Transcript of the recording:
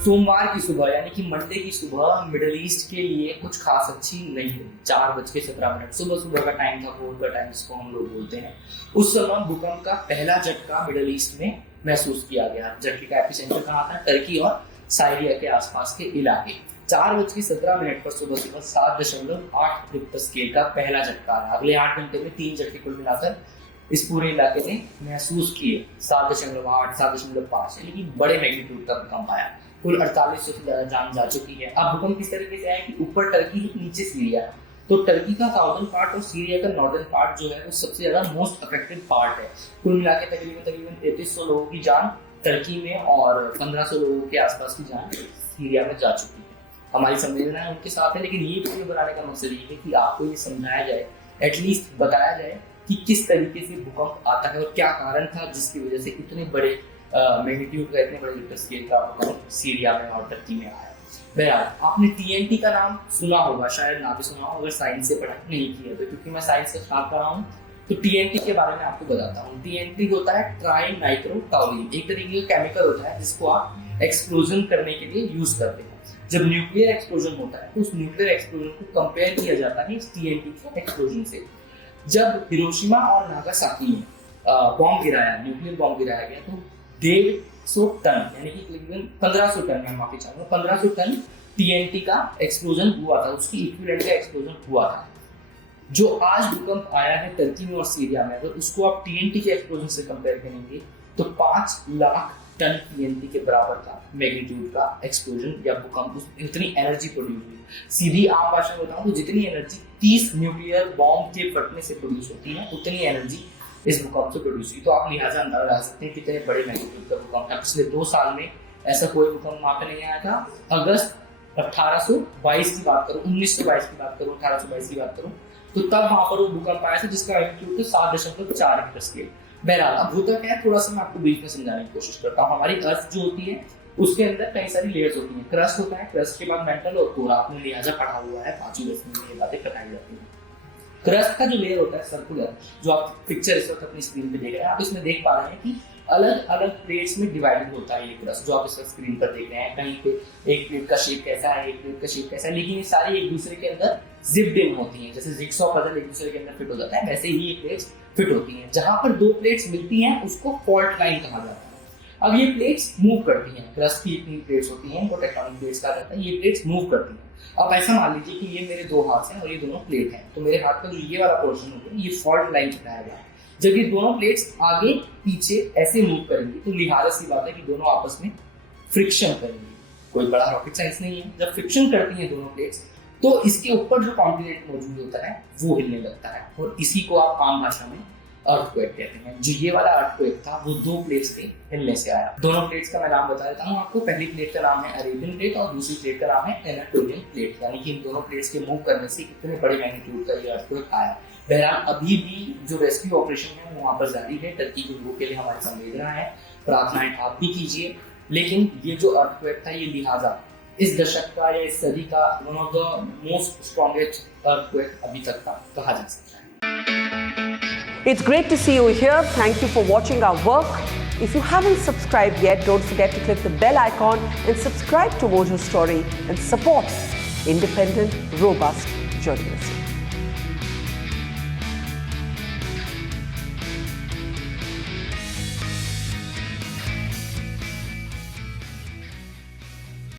सोमवार की सुबह यानी कि मंडे की सुबह मिडिल ईस्ट के लिए कुछ खास अच्छी नहीं हुई। 4:17 सुबह का टाइम था, भोर का टाइम जिसको हम लोग बोलते हैं। उस समय भूकंप का पहला झटका मिडिल ईस्ट में महसूस किया गया। झटके का एपिसेंटर कहाँ था? टर्की और साइरिया के आसपास के इलाके। 4:17 पर सुबह 7.8 रिक्टर स्केल का पहला झटका आया। अगले 8 घंटे में 3 झटके कुल मिलाकर इस पूरे इलाके ने महसूस किए। 7.8, 7.5 यानी कि बड़े मैग्नीट्यूड का भूकंप आया। कुल 4800 से ज्यादा जान जा चुकी है। अब भूकंप किस तरीके से आया कि ऊपर टर्की है, नीचे सीरिया। तो टर्की का साउदर्न पार्ट और सीरिया का नॉर्दर्न पार्ट जो है वो सबसे ज्यादा मोस्ट अफेक्टेड पार्ट है। कुल मिला के तकरीबन 3300 लोगों की जान टर्की में और 1500 लोगों के आसपास की जान सीरिया में जा चुकी है। हमारी संवेदना उनके साथ है, लेकिन ये वीडियो बनाने का मकसद ये है कि आपको ये समझाया जाए, एटलीस्ट बताया जाए कि किस तरीके से भूकंप आता है और क्या कारण था जिसकी वजह से इतने बड़े मैग्नीट्यूड का, इतने बड़े रिक्टर स्केल का भूकंप सीरिया में और टर्की में आया। बहरहाल आपने TNT का नाम सुना होगा, शायद ना भी सुना हो अगर साइंस से पढ़ाई नहीं की है तो, क्योंकि मैं साइंस का छात्र रहा हूँ तो TNT के बारे में आपको बताता हूँ। TNT होता है ट्राई नाइट्रो टाउलिन, एक तरीके का केमिकल होता है जिसको आप एक्सप्लोजन करने के लिए यूज करते हैं। जब न्यूक्लियर एक्सप्लोजन होता है तो उस न्यूक्लियर एक्सप्लोजन को कंपेयर किया जाता है इस TNT के एक्सप्लोजन से। जब हिरोशिमा और नागासाकी में बॉम्ब गिराया, न्यूक्लियर बॉम्ब गिराया गया तो 150 टन यानी कि तकरीबन 1500 टन, मैं माफी चाहूंगा, 1500 टन TNT का एक्सप्लोजन हुआ था, उसकी इक्विवेलेंट का एक्सप्लोजन हुआ था। जो आज भूकंप आया है टर्की में और सीरिया में, अगर उसको आप TNT के एक्सप्लोजन से कंपेयर करेंगे तो 5 लाख टन TNT के बराबर का मैग्नीट्यूड का एक्सप्लोजन या भूकंप, इतनी एनर्जी प्रोड्यूस हुई। सीधी आम भाषा में बताऊं तो जितनी एनर्जी 30 न्यूक्लियर बॉम्ब के फटने से प्रोड्यूस होती है उतनी एनर्जी इस भूकंप से प्रोड्यूस हुई। तो आप लिहाजा अंदाजा लगा सकते हैं कितने बड़े मैग्नीट्यूड का भूकंप था। पिछले 2 साल में ऐसा कोई भूकंप वहां पे नहीं आया था। अगस्त 1822 की बात करूं, 1922 की बात करूं, 1822 की बात करूं तो तब वहां पर वो भूकंप आया था जिसका मैग्नीट्यूड 7.4 रिक्टर स्केल। बहरहाल अब होता क्या है, थोड़ा सा मैं आपको बीच में समझाने की कोशिश करता हूँ। हमारी अर्थ जो होती है उसके अंदर कई सारी लेयर्स होती हैं। क्रस्ट होता है, क्रस्ट के बाद मेंटल और कोर, आपने लिहाजा पढ़ा हुआ है, 5वीं 10वीं में ये बातें बताई जाती हैं। क्रस्ट का जो लेयर होता है सर्कुलर, जो आप पिक्चर इस वक्त अपनी स्क्रीन पे देख रहे हैं, आप इसमें देख पा रहे हैं कि अलग अलग प्लेट्स में डिवाइडेड होता है ये क्रस्ट जो आप इस वक्त स्क्रीन पर देख रहे हैं। कहीं पे एक प्लेट का शेप कैसा है, एक प्लेट का शेप कैसा है, लेकिन ये सारी एक दूसरे के अंदर जिप्ड इन होती हैं। जैसे जिगसॉ पजल एक दूसरे के अंदर फिट हो जाता है, वैसे ही ये प्लेट्स फिट होती हैं। जहां पर 2 प्लेट्स मिलती हैं उसको फॉल्ट लाइन कहा जाता है। अब ये प्लेट्स मूव करती हैं, क्रस्ट की इतनी प्लेट्स होती हैं, इनको टेक्टोनिक प्लेट्स कहा जाता है। ये प्लेट्स मूव करती हैं। अब ऐसा मान लीजिए कि ये मेरे 2 हाथ हैं और ये दोनों प्लेट हैं, तो मेरे हाथ का जो ये वाला पोर्शन होता है ये फॉल्ट लाइन बताया गया है। जब ये दोनों प्लेट्स आगे पीछे ऐसे मूव करेंगी तो लिहाजा सी बात है कि दोनों आपस में फ्रिक्शन करेंगी। कोई बड़ा रॉकेट साइंस नहीं है। जब फ्रिक्शन करती हैं दोनों प्लेट्स तो इसके ऊपर जो कॉन्टिनेंट मौजूद होता है वो हिलने लगता है और इसी को आप आम भाषा में अर्थक्वेक कहते हैं। जो ये वाला अर्थक्वेक था वो 2 प्लेट्स के हिलने से आया। दोनों प्लेट्स का मैं नाम बता देता हूँ आपको। पहली प्लेट का नाम है अरेबियन प्लेट और दूसरी प्लेट का नाम है एनाटोलियन प्लेट। यानी कि इन दोनों प्लेट्स के मूव करने से इतने बड़े मैग्नीट्यूड का ये अर्थक्वेक आया। बहरहाल अभी भी जो रेस्क्यू ऑपरेशन है वो वहाँ पर जारी है। टर्की के लोगों के लिए हमारी संवेदना है, प्रार्थनाएं आप भी कीजिए। लेकिन ये जो अर्थक्वेक था ये लिहाजा इस दशक का या इस सदी का one of the most strongest earthquake अभी तक का कहा जा सकता है। It's great to see you here. Thank you for watching our work. If you haven't subscribed yet, don't forget to click the bell icon and subscribe to Mojo Story and support independent, robust journalism.